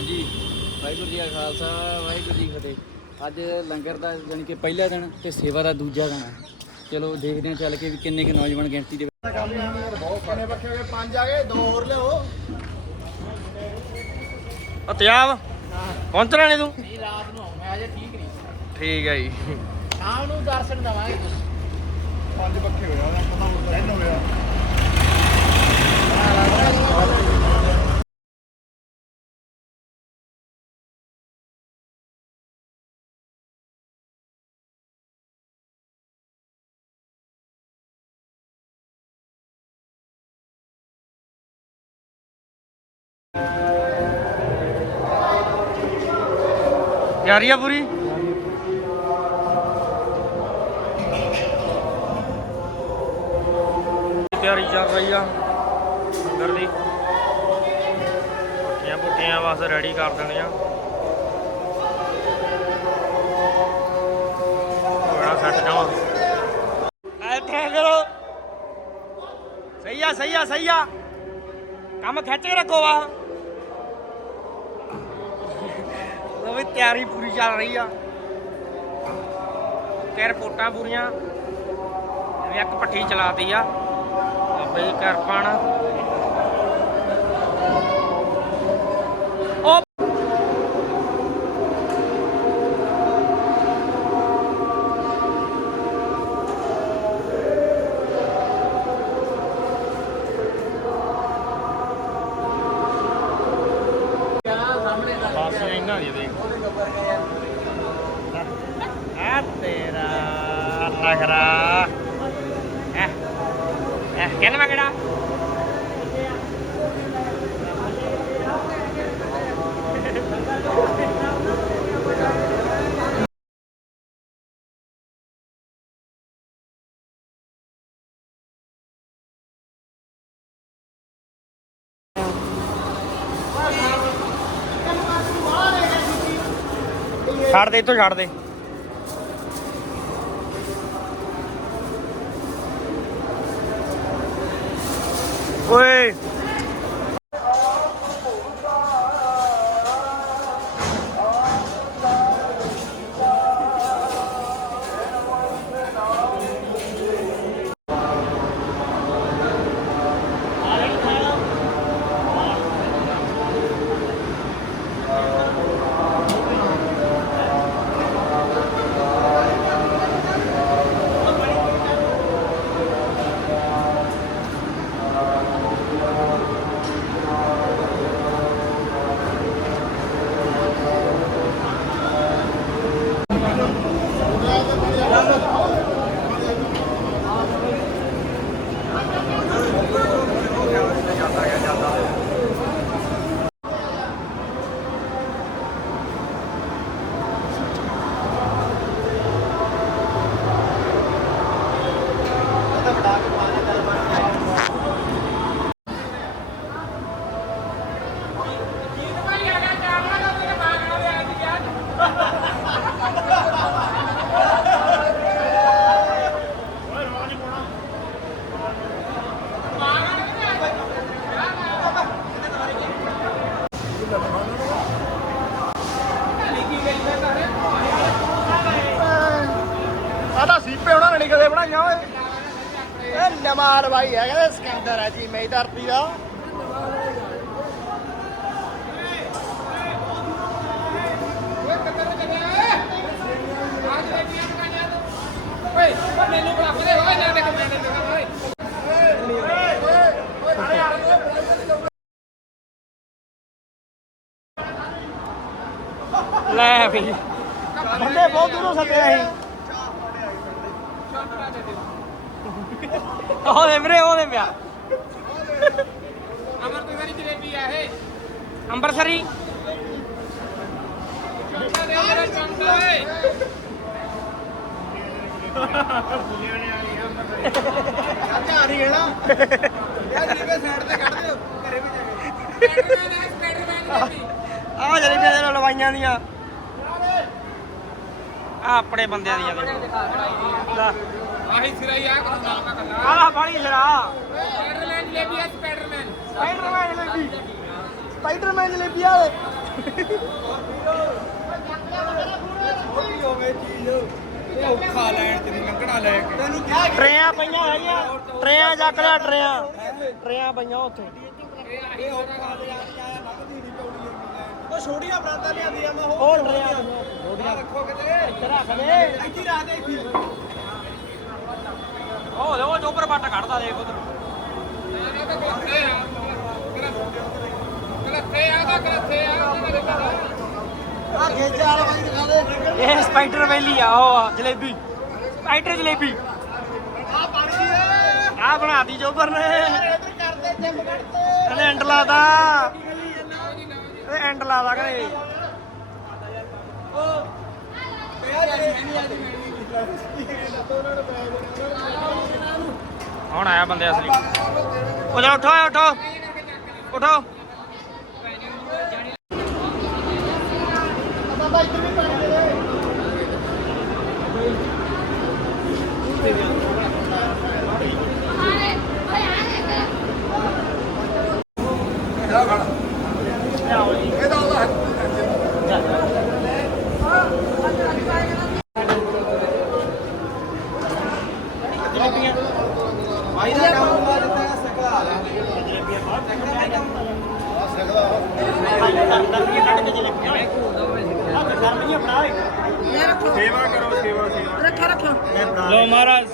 ਹਾਂਜੀ। ਵਾਹਿਗੁਰੂ ਜੀ ਕਾ ਖਾਲਸਾ ਵਾਹਿਗੁਰੂ ਜੀ ਕੀ ਫਤਿਹ। ਅੱਜ ਲੰਗਰ ਦਾ ਜਾਣੀ ਕਿ ਪਹਿਲਾ ਦਿਨ ਤੇ ਸੇਵਾ ਦਾ ਦੂਜਾ ਦਿਨ ਹੈ। ਚਲੋ ਦੇਖਦੇ ਹਾਂ ਚੱਲ ਕੇ ਵੀ ਕਿੰਨੇ ਕੁ ਨੌਜਵਾਨ ਗਿਣਤੀ ਦੇ ਕਿੰਨੇ ਬੱਕੇ ਹੋ ਗਏ? ਪੰਜ ਆ ਗਏ ਦੋ ਹੋਰ ਲਿਆਓ। ਅਤਿਆਬ ਪਹੁੰਚਣਾ ਨਹੀਂ ਤੂੰ? ਨਹੀਂ ਰਾਤ ਨੂੰ ਆਉਣਾ ਅਜੇ ਠੀਕ ਨਹੀਂ। ਠੀਕ ਹੈ ਜੀ। ਸ਼ਾਮ ਨੂੰ ਦਰਸ਼ਨ ਦਵਾਂਗੇ। ਪੰਜ ਬੱਕੇ ਹੋਇਆ ਉਹਦਾ ਤਿਆਰੀ ਆ ਪੂਰੀ? ਤਿਆਰੀ ਚੱਲ ਰਹੀ ਆ ਲੰਗਰ ਦੀ। ਪੁੱਠੀਆਂ ਪੁੱਠੀਆਂ ਬਸ ਰੈਡੀ ਕਰ ਦੇਣੇ ਆ ਹੋਣਾ ਸੈੱਟ ਜਾਵਾ ਕਰੋ ਸਹੀ ਆ ਸਹੀ ਆ ਸਹੀ ਆ। ਕੰਮ ਖਿੱਚ ਕੇ ਰੱਖੋ ਵਾ ਲੋ ਵੀ ਤਿਆਰੀ ਪੂਰੀ ਚੱਲ ਰਹੀ ਆ। ਤੇ ਰਿਪੋਰਟਾਂ ਪੂਰੀਆਂ। ਵੀ ਇੱਕ ਪੱਠੀ ਚਲਾਤੀ ਆ। ਬਾਬੇ ਦੀ ਕਿਰਪਾ ਨਾਲ ਉਹ ਪਾਸੇ ਇਹਨਾਂ ਦੀ ਦੇਖ ਆ ਤੇਰਾ ਨਖਰਾ ਐ ਐ ਕਿੰਨ ਮੰਗੜਾ ਛੱਡ ਦੇ ਇੱਥੋਂ ਛੱਡ ਦੇ। ਓਏ ਆਦਾ ਸੀਪੇ ਉਹਨਾਂ ਨੇ ਨੀ ਕਦੇ ਬਣਾਈਆਂ ਓਏ ਨਮਾਲ ਬਾਈ ਹੈ ਕਹਿੰਦੇ ਸਿਕੰਦਰ ਹੈ ਜੀ ਮੇਰੀ ਧਰਤੀ ਦਾ। ਲੈ ਵੀ। ਬੰਦੇ ਬਹੁਤ ਦੂਰੋਂ ਸੱਦਿਆ ਸੀ ਉਹਦੇ ਵੀਰੇ ਉਹਦੇ ਪਿਆ ਅਮਰ ਤੇ ਵਾਰੀ ਜਲੇਬੀ ਆ ਇਹ ਅੰਬਰਸਰੀ ਚੰਗਾ ਦੇ ਮੇਰਾ ਚੰਗਾ ਓਏ ਯਾਰ ਜਿਵੇਂ ਸਾਈਡ ਤੇ ਕੱਢ ਦਿਓ ਘਰੇ ਵੀ ਜਾਵੇ ਸਪਾਈਡਰਮੈਨ ਹੈ ਸਪਾਈਡਰਮੈਨ ਜਲੇਬੀ ਆ ਜਿਹੜੀ ਮੇਰੇ ਨਾਲ ਲਵਾਈਆਂ ਦੀਆਂ ਆ ਆਪਣੇ ਬੰਦਿਆਂ ਦੀਆਂ ਲੈ ਆਹੀ ਸਿਰਾ ਹੀ ਆ ਨਾਮ ਦਾ ਕੱਲਾ ਆਹ ਬਾੜੀ ਸਿਰਾ। ਸਪਾਈਡਰਮੈਨ ਜਲੇਬੀ ਆ Spiderman. Spiderman jalebi. Spiderman jalebi ਆਲੇ ਟਰੇਆਂ ਪਈਆਂ ਹੈਗੀਆਂ। ਟਰੇਆਂ ਚੱਕ ਲਿਆ ਟਰੇਆਂ। ਟਰੇਆਂ ਪਈਆਂ ਉੱਥੇ। ਉਹ ਛੋਟੀਆਂ ਬਰਾਤਾਂ ਲਿਆਂਦੀਆਂ ਮੈਂ ਹੋਰ ਟਰੇਆਂ ਰੱਖੋ ਕਿਤੇ ਇੱਥੇ ਰੱਖ ਦੇ। ਇੱਥੇ ਰੱਖ ਦੇ ਇੱਥੇ ਉਹ ਦੇ ਉਹ ਚੋਪਰ ਬੱਟ ਕੱਢਦਾ ਦੇਖ ਉਧਰ। ਇਹ ਸਪਾਈਡਰ ਵੈਲੀ ਆ, ਉਹ ਜਲੇਬੀ। ਸਪਾਈਡਰ ਜਲੇਬੀ। ਆ ਬਣ ਗਈ ਆ ਬਣਾਤੀ ਚੋਪਰ ਨੇ। ਇਧਰ ਕਰਦੇ ਜਿੰਮ ਕੱਢਦੇ ਇਹਨੇ ਐਂਡ ਲਾਦਾ ਇਹ ਐਂਡ ਲਾਦਾ ਕਰੇ ਹੁਣ ਆਇਆ ਬੰਦੇ ਅਸਲੀ ਉਹ ਜਾ ਉਠੋ ਉਠੋ ਉਠੋ ਬਾਬਾ ਇੱਧਰ ਵੀ ਪਾਣੀ ਦੇ ਦੇ ਭਾਈ ਦਾ ਕੰਮ ਹੁੰਦਾ ਜਿੱਦਾਂ ਸਕਲਾ ਲੋ ਮਹਾਰਾਜ।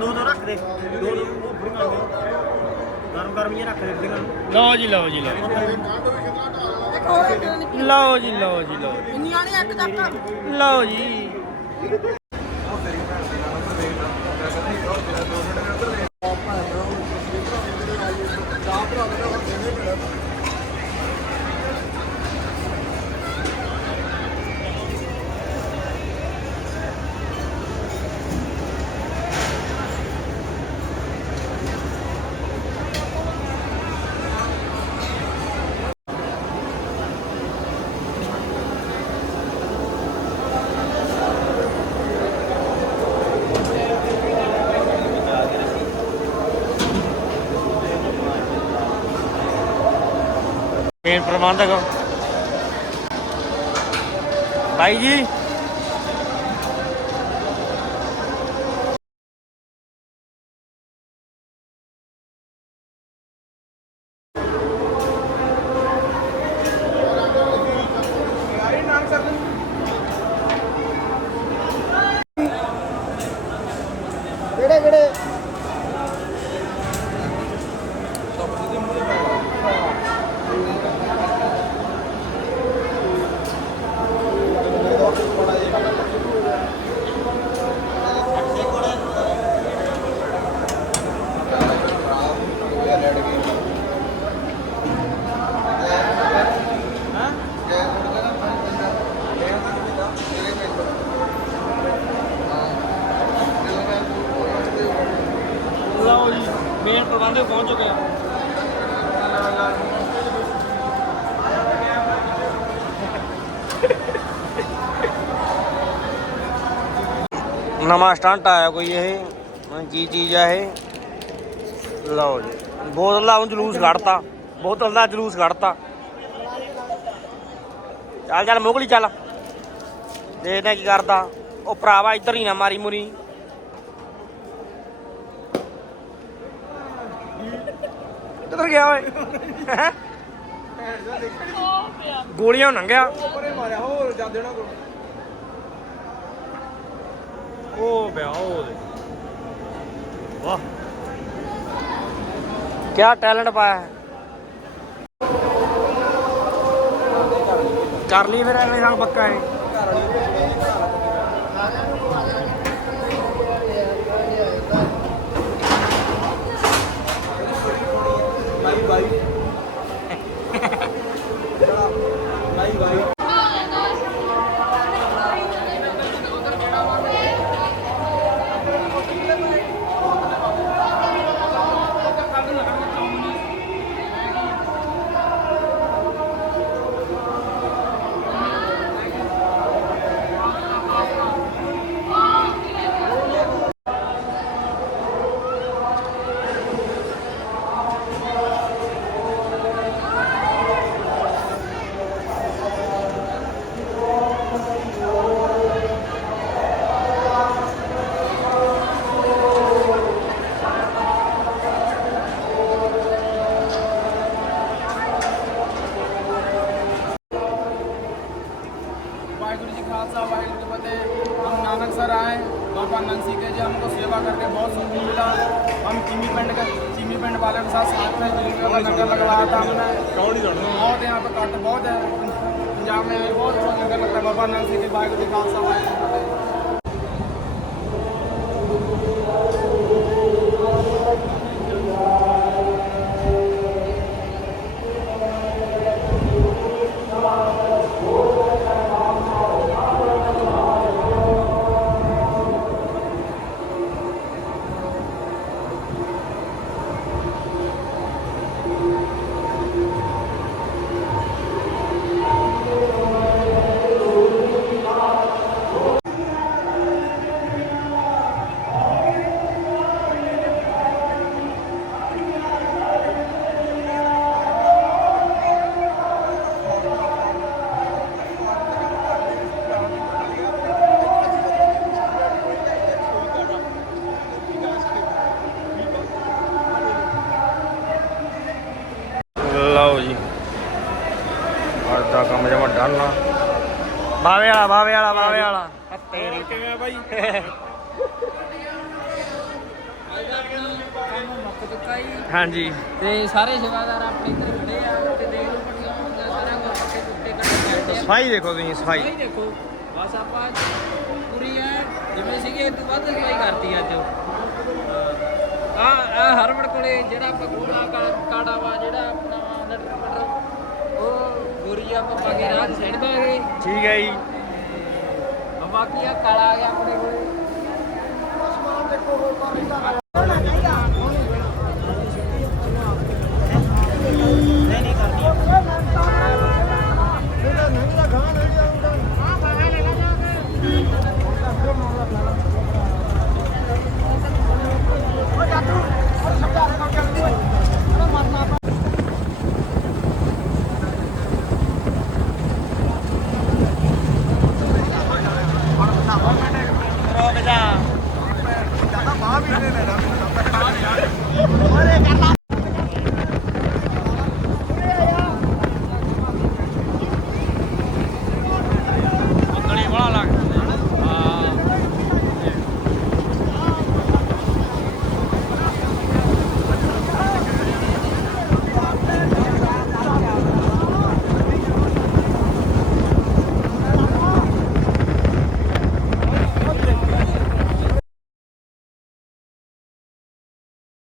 ਦੋ ਦੋ ਰੱਖ ਦੇ। ਦੋ ਦੋ ਗਰਮ ਗਰਮ ਹੀ ਰੱਖ ਦੇ ਡਿੰਗਾਂ ਲਓ ਜੀ ਲਓ ਜੀ ਲਓ। ਲਓ ਜੀ ਲਓ ਜੀ ਲਓ। ਇੰਨੀਆਂ ਇੱਕ ਲਓ ਜੀ। ਮੇਨ ਪ੍ਰਬੰਧਕ। ਭਾਈ ਜੀ। ਨਵਾਂ ਸਟੰਟ ਆਇਆ ਕੋਈ ਇਹ? ਹੁਣ ਕੀ ਚੀਜ਼ ਆ ਇਹ। ਲਓ ਜੀ। ਬੋਤਲ ਦਾ ਹੁਣ ਜਲੂਸ ਕੱਢਤਾ। ਬੋਤਲ ਦਾ ਜਲੂਸ ਕੱਢਤਾ। ਚੱਲ ਚੱਲ ਮੁਗਲੀ ਚੱਲ। ਦੇਖਦੇ ਕੀ ਕਰਦਾ। ਉਹ ਭਰਾਵਾ ਇੱਧਰ ਹੀ ਨਾ ਮਾਰੀ ਮੁਰੀ। ਕਿੱਧਰ ਗਿਆ ਓਏ? ਗੋਲੀਆਂ ਨੰਗਿਆ ਪਰੇ ਮਾਰਿਆ ਹੋਰ ਜਾਂਦੇ ਨਾ ਕੋਲ। ਉਹ ਪਿਆ ਉਹ ਦੇ ਵਾਹ ਕੀ ਟੈਲੈਂਟ ਪਾਇਆ ਹੈ ਕਰ ਲਈ ਫਿਰ ਅਗਲੇ ਸਾਲ ਪੱਕਾ ਹੈ ਬਾਈ ਬਾਈ ਬਾਈ ਵਾਹਿਗੁਰੂ ਜੀ ਖਾਲਸਾ ਵਾਹਿਗੁਰੂ ਜੀ ਫਤਿਹ हम नानक सर आए बाबा नंसी के जी हमको सेवा करके बहुत सुकून मिला हम चीनी पेंट का चीनी पेंट वाले के साथ साथ में दिल्ली का लंगर लगवाया था हमने बहुत यहाँ पे कट बहुत है पंजाब में बहुत अच्छा लंगर लगता है बाबा नंसी के वाहिगुरु जी खालसा वाहिगुरू ਬਾਵੇ ਵਾਲਾ ਬਾਵੇ ਵਾਲਾ ਬਾਵੇ ਵਾਲਾ। ਆ ਤੇਰੀ ਕਿਵੇਂ ਆ ਬਾਈ? ਹਾਂਜੀ। ਤੇ ਸਾਰੇ ਸੇਵਾਦਾਰ ਆਪਣੇ ਇੱਧਰ ਖੜੇ ਆ ਤੇ ਦੇਖ ਲਓ ਪੱਟੀਆਂ ਹੁੰਦੀਆਂ ਸਾਰਾ ਕੁਝ ਪੱਕੇ ਟੁੱਟੇ ਕਰਦੇ ਆ। ਸਫ਼ਾਈ ਦੇਖੋ ਤੁਸੀਂ ਸਫ਼ਾਈ। ਦੇਖੋ। ਬਸ ਆਪਾਂ ਪੂਰੀ ਐ ਜਿਵੇਂ ਸੀਗੇ ਇਹ ਤੋਂ ਵੱਧ ਸਫ਼ਾਈ ਕਰਤੀ ਅੱਜ। ਆ ਆ ਹਰਵੜ ਕੋਲੇ ਜਿਹੜਾ ਆਪਾਂ ਕਾ- ਕਾੜਾ ਵਾ ਜਿਹੜਾ ਆਪਣਾ ਆਪਾਂ ਕੇ ਰਾਹ ਦਾਂਗੇ ਠੀਕ ਹੈ ਜੀ। ਬਾਕੀ ਆ ਕਾਲਾ ਆ ਗਿਆ ਆਪਣੇ ਕੋਲੇ। ਸਮਾਨ ਦੇਖੋ ਹੋਰ ਪਾ ਰਿਹਾ